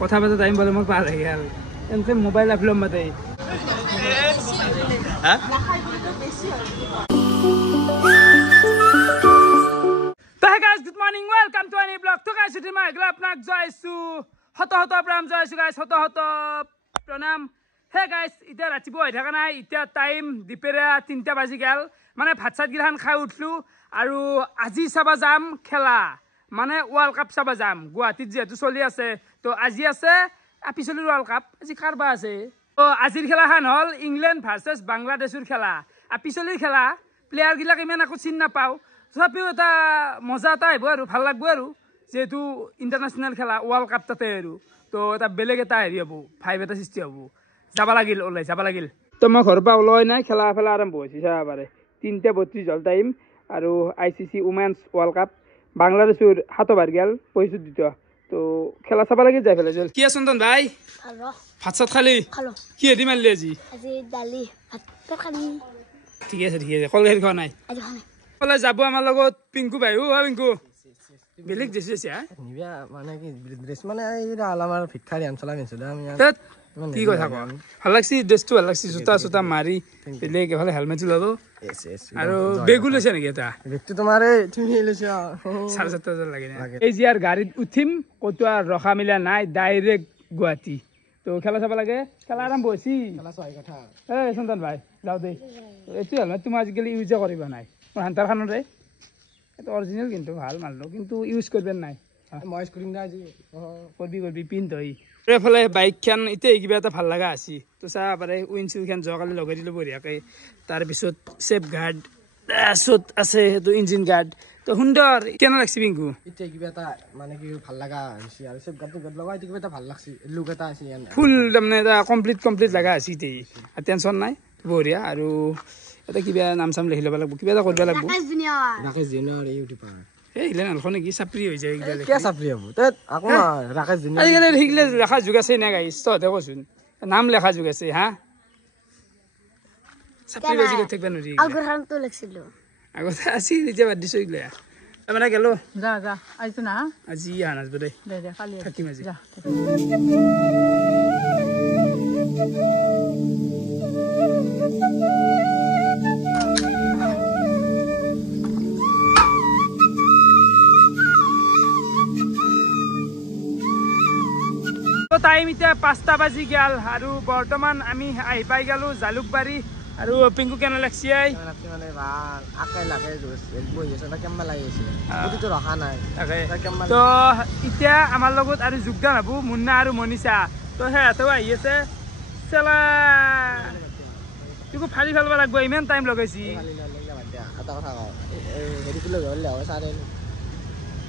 কথা পাতা টাইম বলে মোক পাৰ হৈ গেল এনতে মোবাইল আপলম মাতে হা তো hey guys good morning welcome to any blog তো গাইস এটি মই আপনাক জয়সু হত হত প্ৰণাম জয়সু গাইস হত হত প্ৰণাম হে গাইস ইতিয়া ৰাতিপুৱা হৈ থকা নাই ইতিয়া টাইম দিপেৰা 3টা বাজি গেল মানে ভাত চাত গিলাখান খাই উঠলো আৰু আজি চাবা যাম খেলা মানে ওয়াৰ্ল্ড কাপ চাবা যাম গুৱাহাটীত যেহেতু চলি আছে তো আজি আছে পিছলি ওয়াৰ্ল্ড কাপ আজি কাৰবা আছে তো আজিৰ খেলাখান হল ইংল্যান্ড ভাৰ্সেস বাংলাদেশেৰ খেলা পিছলিৰ খেলা প্লেয়ার গিলাক ইমান আকো চিন নাপাও তথাপিও এটা মজা এটা আহিব আৰু ভাল লাগব আৰু যেহেতু ইন্টাৰন্যাশনাল খেলা ওয়াৰ্ল্ড কাপ তাতে আৰু তো এটা বেলেগ এটা হেৰি হ'ব ভাইব এটা সৃষ্টি হ'ব যাবা লাগিল ওলাই যাবা লাগিল তো মই ঘৰৰ পৰা ওলাই নাই খেলা ফেলা আৰম্ভ হৈছে চাবা পাৰে 3:32 হল টাইম আৰু আইসিসি উমেন্স ওয়ার্ল্ড কাপ বাংলাদেশের হাতবার গেল পরিচয় দিত তো খেলা চাবা লাগে যাই ফেলে চল কি চন্দন ভাই ভাত চাত খালি কি হেৰি মাৰিলি আজি দালি ভাত খালি ঠিক আছে কল গাড়ী খোৱা নাই কলে যাব আমাৰ লগত পিংকু ভাই পিংকু বেলেগ ড্ৰেছ আছে নিবিয়া মানে কি ড্ৰেছ মানে আমাৰ ভিক্ষাৰী অঞ্চল আনিছিলো আমি কি কথা কওঁ ভাল লাগছি ড্ৰেছটো ভাল লাগছি জোতা চোতা মাৰি বেলেগ এফালে হেলমেট ললো আৰু বেগু লৈছে নেকি এটা বেগটো তোমাৰ তুমি লৈছা 7,500 লাগে এই যে আৰু গাড়ীত উঠিম কতো ৰখা মিলা নাই ডাইৰেক্ট গুৱাহাটী তো খেলা চাব লাগে খেলা আৰম্ভ হৈছি খেলা চাই কথা এই চন্দন ভাই যাও দেই এইটো হেলমেট তুমি আজিকালি ইউজে কৰিবা নাই মোৰ হান্তাৰখানৰে এটা অৰিজিনেল কিন্তু ভাল মানলো কিন্তু ইউজ কৰিব নাই মই স্ক্ৰিন দা আজি করবি পিন তই এফালে বাইকখান এতিয়া কিবা এটা ভাল লগা আছে তো চাবা পাৰে উইনচিলখান যোৱাকালি লগাই দিলোঁ বঢ়িয়াকৈ তাৰপিছত চেফ গাৰ্ড তাৰপিছত আছে সেইটো ইঞ্জিন গাৰ্ড তো সুন্দৰ কেনে লাগছি পিংকু এতিয়া কিবা এটা মানে কি ভাল লগা হৈছে আৰু চেফ গাৰ্ড লগাই কিবা এটা ভাল লাগছি লুক এটা আছে ফুল তাৰমানে এটা কমপ্লিট লগা আছে এতিয়া টেনশ্যন নাই বঢ়িয়া আৰু এটা কিবা নাম চাম লিখি ল'ব লাগিব কিবা এটা কৰিব লাগিব ৰাকেশ জুনিয়ৰ ইউটিউবাৰ এইগিলা নালখন নেকি চাপৰি হৈ যায় কিয় চাপৰি হ'ব আকৌ ৰাকেশ জুনিয়ৰ আজিকালি সেইগিলা লেখা যুগ আছে নে গাইছ তহঁতে কচোন নাম লেখা যুগ আছে হা চাপৰি বেছি কৰি থাকিব নোৱাৰি আগতে আছিল এতিয়া বাদ দিছোঁ এইগিলা তাৰমানে গেলো যা আহিছো না আজি আহা নাচব দে থাকিম আজি টাইম এতিয়া 5টা বাজি গেল আৰু বৰ্তমান আমি আহি পাই গেলো জালুকবাৰী আৰু পিংকু কেনে লাগছি মানে ভাল আকাই লাগে বহি আছে কেম্বা লাগি আছে কিন্তু ৰখা নাই তো এতিয়া আমাৰ লগত আৰু যোগদান হ'ব মুন্না আৰু মনিষা তো সিহঁতেও আহি আছে চেলা তোকো ফালি ফেলব লাগিব ইমান টাইম লগাইছি এটা কথা কওঁ হেৰি কিলো হ'লে হয়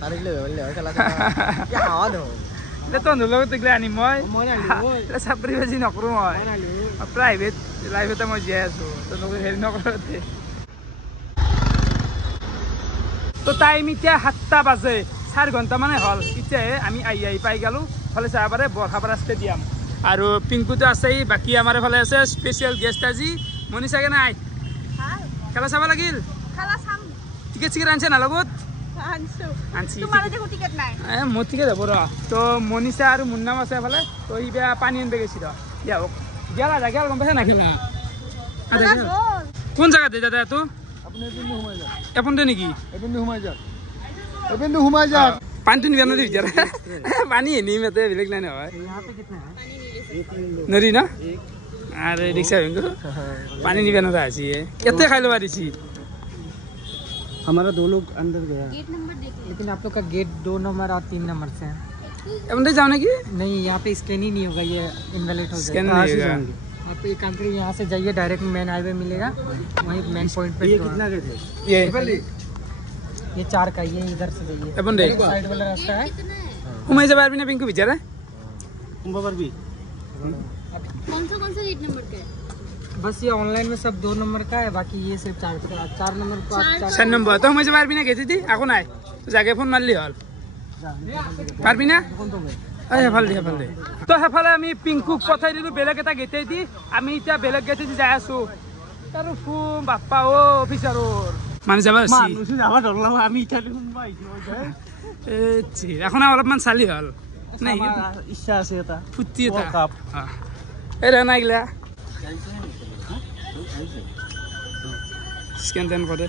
4 কিলো হ'লে হয় খেলা হাৱা নহয় তহঁতৰ লগত এইগিলা আনিম মই চাপৰি বাজি নকৰোঁ মই প্ৰাইভেট লাইফতে মই জীয়াই আছোঁ তহঁতক হেৰি নকৰোঁতে তো টাইম এতিয়া 7টা বাজে 4 ঘণ্টা মানে হ'ল এতিয়াহে আমি আহি পাই গ'লোঁ ফালে চাব পাৰে বৰখাপাৰা ষ্টেডিয়াম আৰু পিংকুটো আছেই বাকী আমাৰ এইফালে আছে স্পেচিয়েল গেষ্ট আজি মনিষাকে নাই খেলা চাব লাগিল টিকেট চিকেট আনিছে না লগত মোৰ টিকেট হ'ব ৰ তো মনিষা আৰু মুন্নাম আছে এফালে তো ইবা পানী আনিব গৈছি ৰ দিয়া হওক গেলা গেল গম পাইছা নাখিল না কোন জেগাত দাদা এইটো এপনতে নেকি সোমাই যাওক পানীটো নিবা নদী ভিতৰত পানী নিম ইয়াতে বেলেগ নাই নহয় নদী ন আরে রিক্সা পানি নিবে না আছে এতে খাই लवा दिसी हमारा 2 लोग अंदर गया गेट नंबर देख लेकिन आप लोग का गेट 2 नंबर और 3 नंबर से है अंदर जाने की नहीं यहाँ पे स्कैन ही नहीं होगा ये इनवैलिड हो जाएगा आप एक काम करिए यहाँ से जाइए डायरेक्ट मेन हाईवे मिलेगा वहीं मेन पॉइंट पे ये कितना रेट है ये 4 का ये इधर से जाइए अपन दे साइड वाला रास्ता है घुमाई जा बार भी ना पिंकू बेचारा कुंभा भी कौन सा गेट नंबर का है बस ये ऑनलाइन में सब 2 नंबर का है बाकी ये सिर्फ 4 नंबर को 4 नंबर तो घुमाई जा बार भी ना गेती थी आको নাই তো জাগে ফোন মারলি হল পারবি না আয় ভাল দে তো হেফালে আমি পিংকুক পঠাই দিলো বেলেগ এটা গেটেই দি আমি এতিয়া বেলেগ গেটেই দি যাই আছো আৰু ফুম বাপ্পা ও অফিচাৰৰ মানে যাবা আছে মানুষ যাবা ধরলাম আমি ইটা শুনবা আইছি এখন অলপমান চালি হল নাই ইচ্ছা আছে এটা ফুটি এটা কাপ এই রে নাইগলা স্ক্যান দেন করে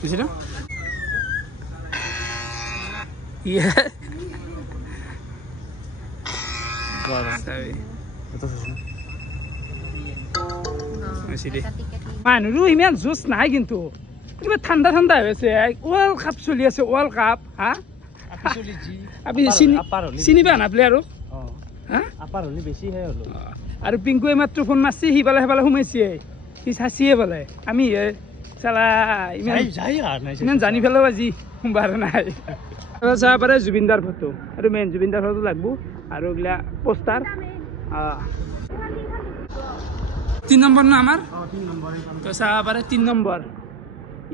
বুঝিনা ইয়ে মানুষ ইমান জোচ নাই কিন্তু কিবা ঠাণ্ডা ঠাণ্ডা হৈ আছে ৱৰ্ল্ড কাপ চলি আছে ৱৰ্ল্ড কাপ হা আপুনি চিনি পায় না প্লেয়াৰক আৰু পিংকুৱে মাত্ৰ ফোন মাৰছি সিফালে সেইফালে সোমাইছে সি চাচিয়ে পালে আমি চালা ইমান জানি পেলাও আজি সোমবাৰ নাই চাব পাৰে জুবিনদাৰ ফটো আৰু মেইন জুবিনদাৰ ফটো লাগব আৰু এইগিলা পোষ্টাৰ 3 নম্বৰ না আমাৰ তো চাব পাৰে 3 number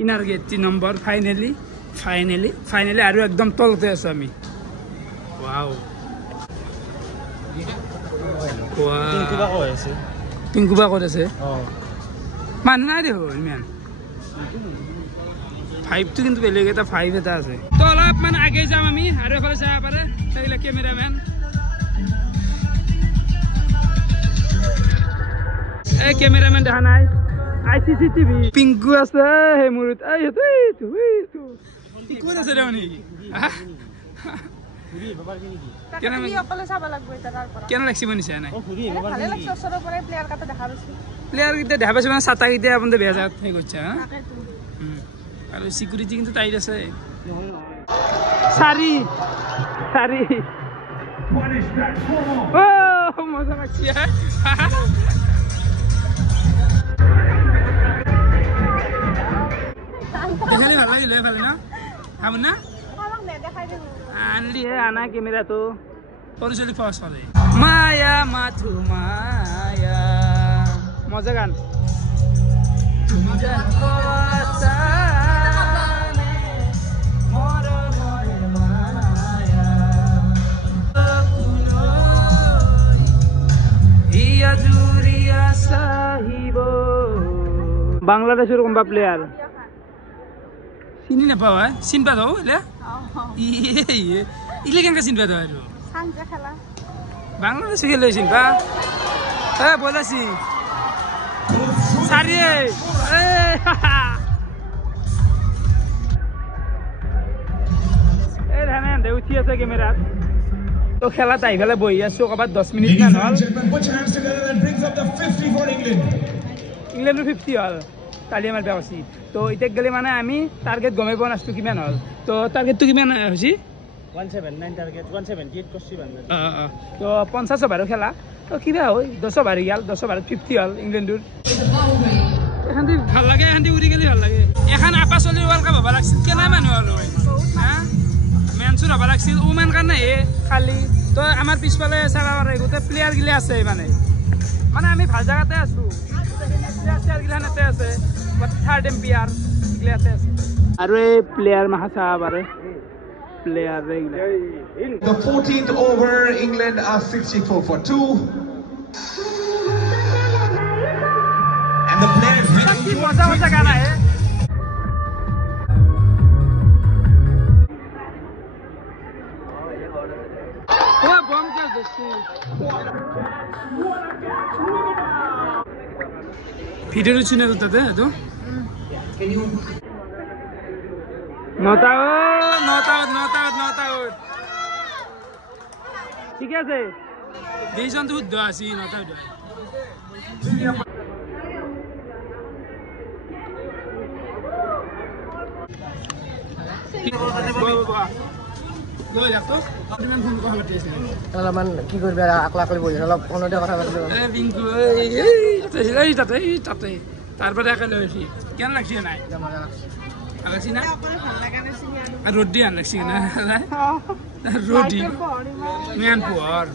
inner gate 3 number finally আৰু একদম তলতে আছো আমি ওয়াও পিংকুবা ক'ত আছে মানুহ নাই দেখো ইমান 5 টো কিন্তু বেলেগ এটা 5 এটা আছে তো অলপমান আগে যাম আমি আৰু এফালে চাব পাৰে সেইগিলা কেমেৰামেন এই কেমেৰামেন দেখা নাই ICCTV পিংকু আছে হে মুৰুত এইটো ক'ত আছে দেউনি কেন লাগছি বনিছে নাই প্লেয়াৰ কেইটা দেখা পাইছে মানে ছাতা কেইটা আপোনাৰ বেয়া জাত হৈ গৈছে আৰু সিকিউৰিটি কিন্তু টাইট আছে সারি ও মজা লাগছে দেখালে ভাল লাগিল ভালে না খাবো না আনলি হে আনা ক্যামেরা তো তোর চলি ফাস পালে মায়া মাথু মায়া মজা গান তুমি জান কথা মোর মোর মায়া কুনো ইয়া জুরিয়া সাহিবো বাংলাদেশের কোনবা প্লেয়ার চিনি না পাওয়া চিনবা দাও এলে ইলে কেন চিনবা দাও আৰু সানজা খেলা বাংলাদেশে খেলে চিনবা বলাছি সাৰি উঠি আছে কেমেৰাত তো খেলাত আহি পেলাই বহি আছো ক'ৰবাত 10 মিনিট মান হ'ল ইংলেণ্ডৰ 50 হ'ল কালি আমাৰ বেয়া হৈছি তো এতিয়া গ'লে মানে আমি টাৰ্গেট গমে পোৱা নাছিলোঁ কিমান হ'ল তো টাৰ্গেটটো কিমান হৈছি 179 টাৰ্গেট 178 কৰছি বান্দা তো 50 অভাৰৰ খেলা তো কিবা হয় 10 অভাৰ গেল 10 অভাৰত 50 হ'ল ইংলেণ্ডৰ এখানদি ভাল লাগে এখানদি উৰি গেলি ভাল লাগে এখন আপা চলি ৱৰ্ল্ড কাপ হ'ব লাগিছিল কেনে মানুহ হ'ল হা মেনচুন হ'ব লাগিছিল ওমেন কাৰণে খালি তো আমাৰ পিছফালে চাবা পাৰে গোটেই প্লেয়াৰ গিলা আছে মানে আমি ভাল জায়গাতে আছো প্লেয়াৰ গিলা নেতে আছে থাৰ্ড এম্পিয়াৰ গিলাতে আছে আৰু এই প্লেয়াৰ মাহা চাবা পাৰে player ৰেগিলা The 14th over, England are 64 for 2. And the players really मजा गाना है वो बम कर देसी ভিডিও চ্যানেল তাতে তো নটা ঠিক আছে দুইজন তো শুদ্ধ আছি নটা অলপমান কি কৰিবি আকলা আকলি বহি অলপ ফোনতে কথা পাতিলো তাতে তাৰপৰা একে লৈ আহিছি কেন লাগছি নাই লাগছি না ৰ'দ দি আন লাগছি না ৰ'দ দি ইমান পোহৰ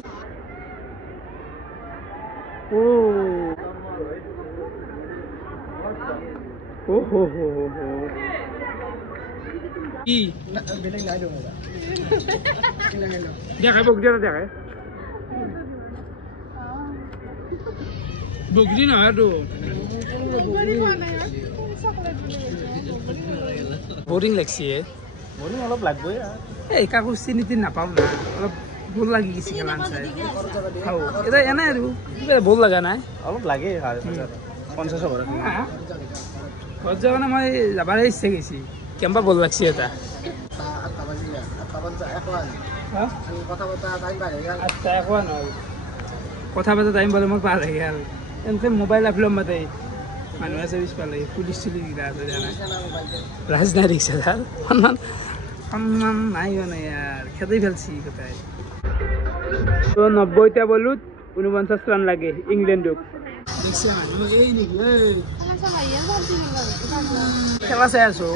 কি দেখাই বগৰিটা দেখাই বগৰি না তো বোৰিং লাগছে বৰিং অলপ লাগবই এই কাকো চিনি তিনি নাপাওঁ না অলপ ভুল লাগি গৈছে খেলা চাই খাওঁ এতিয়া এনে আৰু কিবা ভুল লগা নাই অলপ লাগে 50 ঘৰত ঘৰত যোৱা মানে মই যাবলৈ ইচ্ছা গৈছে কেম্পা ভুল লাগছে এটা কথা পতা টাইম পালে মোক পাৰ হৈ গ'ল এনকে মোবাইল আফিলম মাতে মানুহ আছে পিছ পালে পুলিচ চুলিচ গিলা আছে জানা ৰাজনাই দেখিছে তাৰ সন্মান নাই মানে ইয়াৰ খেদি ফেলছি কথাই তো 90টা বলত 49 রান লাগে ইংল্যান্ডক দেখছে মানুহ এই নেকি খেলা চাই আছো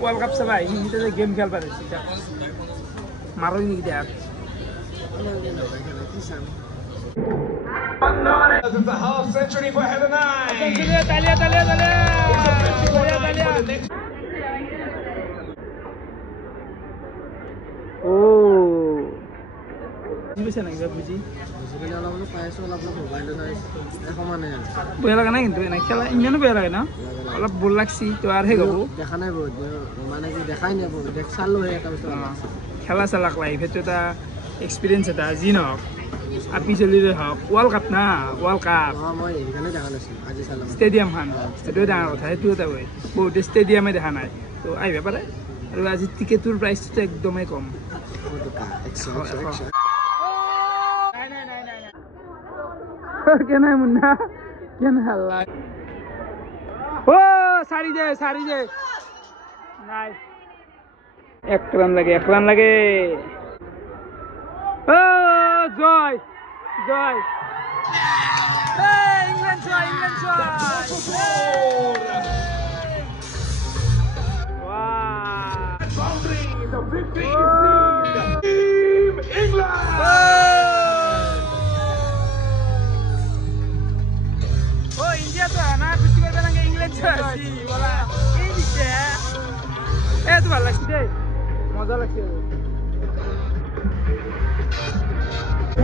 ওয়ার্ল্ড কাপ চাবা হিতে যে গেম খেলবা দিছে মাৰো নেকি দেখ This is a half century for Heather Knight. তালিয়া তালিয়া তালিয়া ও বুঝছে নাকি বুঝি বেয়া লাগা নাই কিন্তু এনে খেলা ইমানো বেয়া লাগে না অলপ বল লাগছি তো আর হে গব দেখা নাই মানে কি দেখাই নাই দেখ চালো হে এটা খেলা চালাক লাইফ এটা এটা এক্সপিরিয়েন্স এটা জি নহক আপি চলিলে হওক ওয়ার্ল্ড কাপ না ওয়ার্ল্ড কাপ মই এখানে দেখা নাছিল আজি চালাম স্টেডিয়াম খান সেইটো ডাঙৰ কথা সেইটো এটা হয় বহুত স্টেডিয়ামে দেখা নাই তো আহিব পাৰে আৰু আজি টিকেটৰ প্ৰাইচটো একদমেই কম কেনে মুন্না কেনে হাল্লা ও সারি দে নাই এক রান লাগে ও জয় ইংল্যান্ড জয় Boundary, the victory is sealed. Team England. India तो है ना कुछ करबे ना इंग्लैंड से आसी बोला ए दिसे ए तो ভালো লাগছে দে মজা লাগছে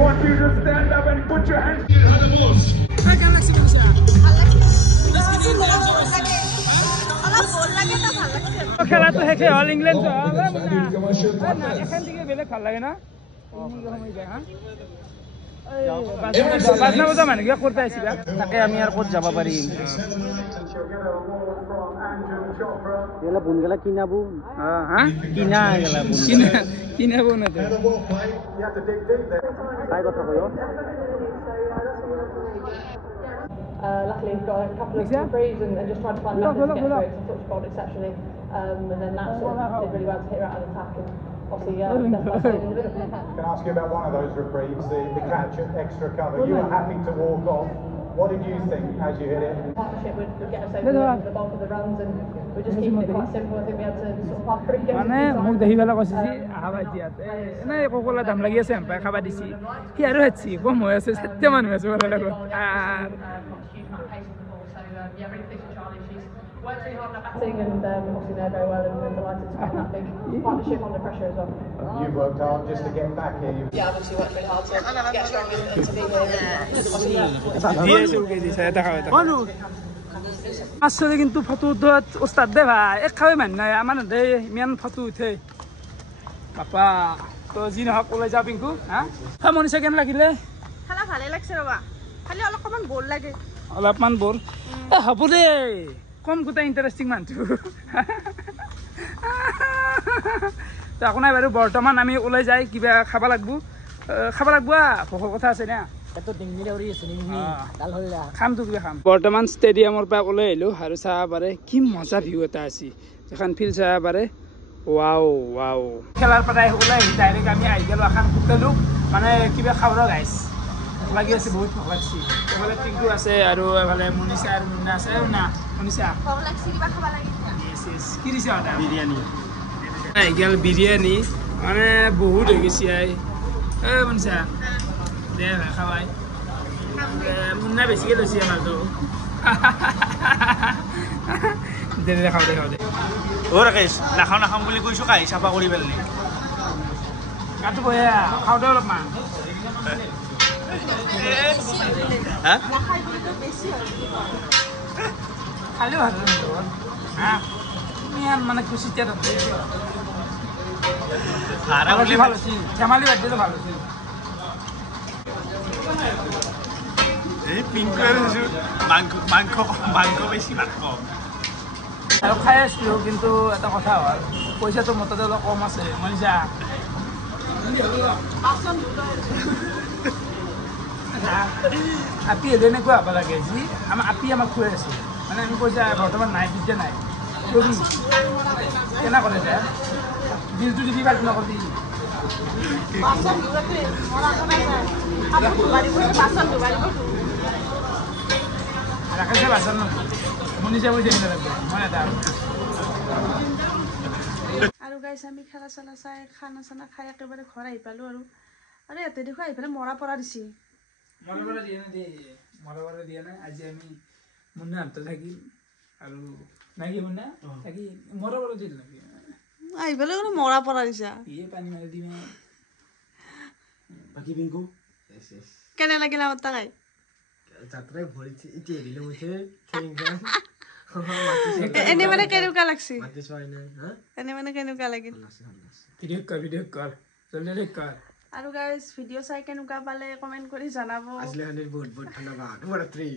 Want you to stand up and put your hands. এই কেমন লাগছে বুঝা খেলা তো হেকে অল ইংল্যান্ড তো না এখান থেকে বেলে ভালো লাগে না বাজনা বজা মানে কিবা করতে আইছিবা তাকে আমি আর কত যাব পারি এলা বুন গেলা কিনাবো হ্যাঁ কিনাবো না তো তাই কথা কইও Luckily, got a couple of threes and just tried to find methods to get through it. I thought she bowled exceptionally, and then that sort of did really well to hit her out of attack and obviously that's in the middle. Can I ask you about one of those reprieves, the catch at extra cover? You were happy to walk off. What did you think as you hit it? Partnership would get us over the bulk of the runs, and we're just keeping it quite simple. I think we had to sort of park it. মানে মোক দেখি পেলাই কৈছে আহাবা দিয়াতে এনে ককলা দাম লাগি আছে এম্পাই খাবা দিছি কি আৰু হেছি কম হৈ আছে সত্য মানুহ আছে বলা লগত আর Yeah, really pleased with Charlie. She's worked really hard on her batting and obviously they're very well and delighted to find that big partnership under pressure as well. You've worked hard just to get back here. Yeah, I've obviously worked really hard to get strong and to be here. দিয়েছে okay দিছে এটা খাওয়া বনু আসলে কিন্তু photo উঠত ওস্তাদ দে ভাই এক খাওয়াই মান নাই আমার দে ইমান ফটো উঠে বাপা তো জি নহক ওলাই যা পিংকু হ্যাঁ মনিষা কেন লাগিলে খেলা ভালে লাগছে ৰবা খালি অলপমান বৰ লাগে অলপমান বৰ হ'ব দে কম গোটা ইণ্টাৰেষ্টিং মানুহ তো একো নাই বাৰু বৰ্তমান আমি ওলাই যাই কিবা খাব লাগব ভোকৰ কথা আছে না এত ডিংগিলে উৰি আছে নি কাল হলা খামটো কিবা খাম বৰ্তমান ষ্টেডিয়ামৰ পৰা ওলাই আহিলোঁ আৰু চাব পাৰে কি মজা ভিউ এটা আছে এখন ফিল্ড চাব পাৰে ৱাও খেলাৰ পৰা ওলাই আহি ডাইৰেক্ট আমি আহি গ'লোঁ এখন হোটেলত মানে কিবা খাব গাইছ লাগি আছে বহুত ভোক লাগছি এফালে টিংকু আছে আৰু এফালে মনিষা আৰু মুন্না আছে না মনিষা ভোক লাগছি কিবা খাব লাগে কি দিছে বিৰিয়ানী গেল বিৰিয়ানী মানে বহুত হৈ গৈছে মনিষা দে খাবাই মুন্না বেছিকৈ লৈছে আমাৰতো দে খাওঁ দে ও ৰাকেশ নাখাওঁ বুলি কৈছো কাহি চাফা কৰি পেলালি গাটো বঢ়িয়া খাওঁ দে অলপমান খালি ভাল মানে খুচিতে ভালো ছিল শ্যামালি বাড়িতে তো ভালো ছিল এই পিংকুয়ের মাংস বেশি ভাত কম আৰু খাই আছিলোঁ কিন্তু এটা কথা হ'ল পইচাটো মোৰ তাতে অলপ কম আছে মনিষা আপি হ'লে এনেকুৱা হ'ব লাগে যি আপি আমাক খুৱাই আছে মানে আমি পইচা বৰ্তমান নাই বিদ্যা নাই কবি কেনে কৰে যে বিলটো দিবি পাৰি নকবি ৰাখেছে বাচন মনিষা পইচা কিনে লাগবে মই এটা আৰু গাইছ আমি খেলা চেলা চাই খানা চানা খাই একেবাৰে ঘৰ আহি পালোঁ আৰু ইয়াতে দেখো আহি পেলাই মৰা পৰা দিছে মৰাপাৰা দিয়া নাই আজি আমি মুন্না হাতত থাকিম আৰু নাকি মুন্না থাকি মৰাপাৰা দিল নাকি আহি পেলাই মৰা পৰা দিছা ইয়ে পানী মাৰি দিম বাকী পিংকু কেনে লাগিল আমাৰ তাকাই যাত্ৰাই ভৰিছে এতিয়া এৰিলে মুঠে এনে মানে কেনেকুৱা লাগছে মাতি চোৱাই নাই হা এনে মানে কেনেকুৱা লাগিল ভিডিঅ' কৰ জলদি কৰ আৰু গাইজ ভিডিঅ' চাই কেনেকুৱা পালে কমেণ্ট কৰি জনাব আজিলৈ বহুত বহুত ধন্যবাদ শুভৰাত্ৰি